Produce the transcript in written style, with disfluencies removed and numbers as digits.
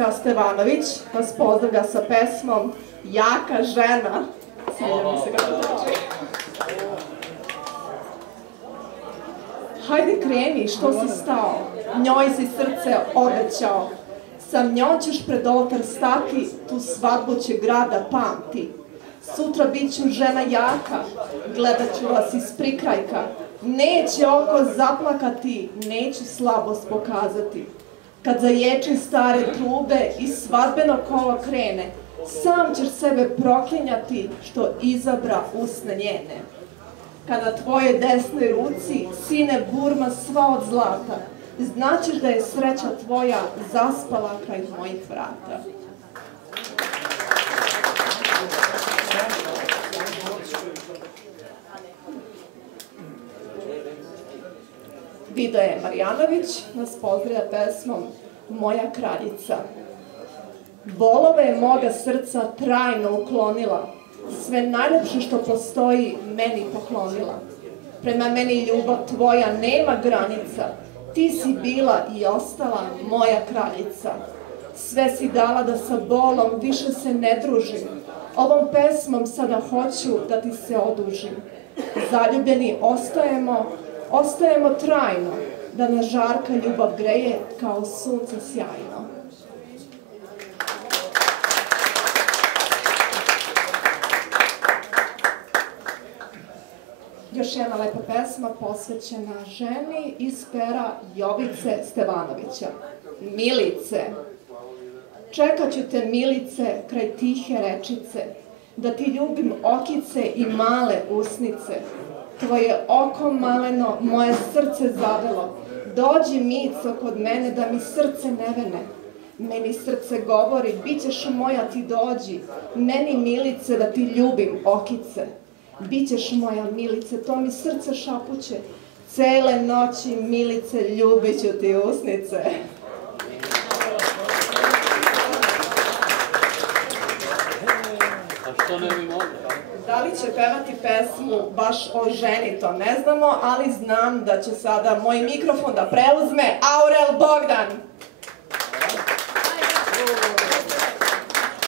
Milanka Stevanović nas pozdravlja sa pesmom Jaka žena. Sviđa mi se kako zvuči. Hajde kreni, što si stao, njoj si srce obećao. Sa njom ćeš pred oltar stati, tu svadbu će grada pamti. Sutra bit ću žena jaka, gledat ću vas iz prikrajka. Neće oko zaplakati, neću slabost pokazati. Kad zaječi stare trube i svadbeno kolo krene, sam ćeš sebe proklinjati što izabra usne njene. Kada tvojoj desnoj ruci sine burma sva od zlata, znaćeš da je sreća tvoja zaspala kraj mojih vrata. Vidoje Marjanović nas pozdravlja pesmom Moja kraljica. Bolove je moga srca trajno uklonila, sve najlepše što postoji meni poklonila. Prema meni ljubav tvoja nema granica, ti si bila i ostala moja kraljica. Sve si dala da sa bolom više se ne družim, ovom pesmom sada hoću da ti se odužim. Zaljubljeni ostajemo trajno, da nas žarka ljubav greje kao sunce sjajno. Još jedna lepa pesma posvećena ženi iz pera Jovice Stevanovića. Milice, čekat ću te Milice kraj tihe rečice, da ti ljubim okice i male usnice. Tvoje oko maleno moje srce zavelo, dođi Mico kod mene da mi srce ne vene. Meni srce govori, bit ćeš moja ti dođi, meni Milice da ti ljubim okice. Bićeš moja Milice, to mi srce šapuće, cele noći Milice ljubit ću ti usnice. A što ne bi mogli? Da li će pevati pesmu baš o ženi, to ne znamo, ali znam da će sada moj mikrofon da preuzme Aurel Bogdan.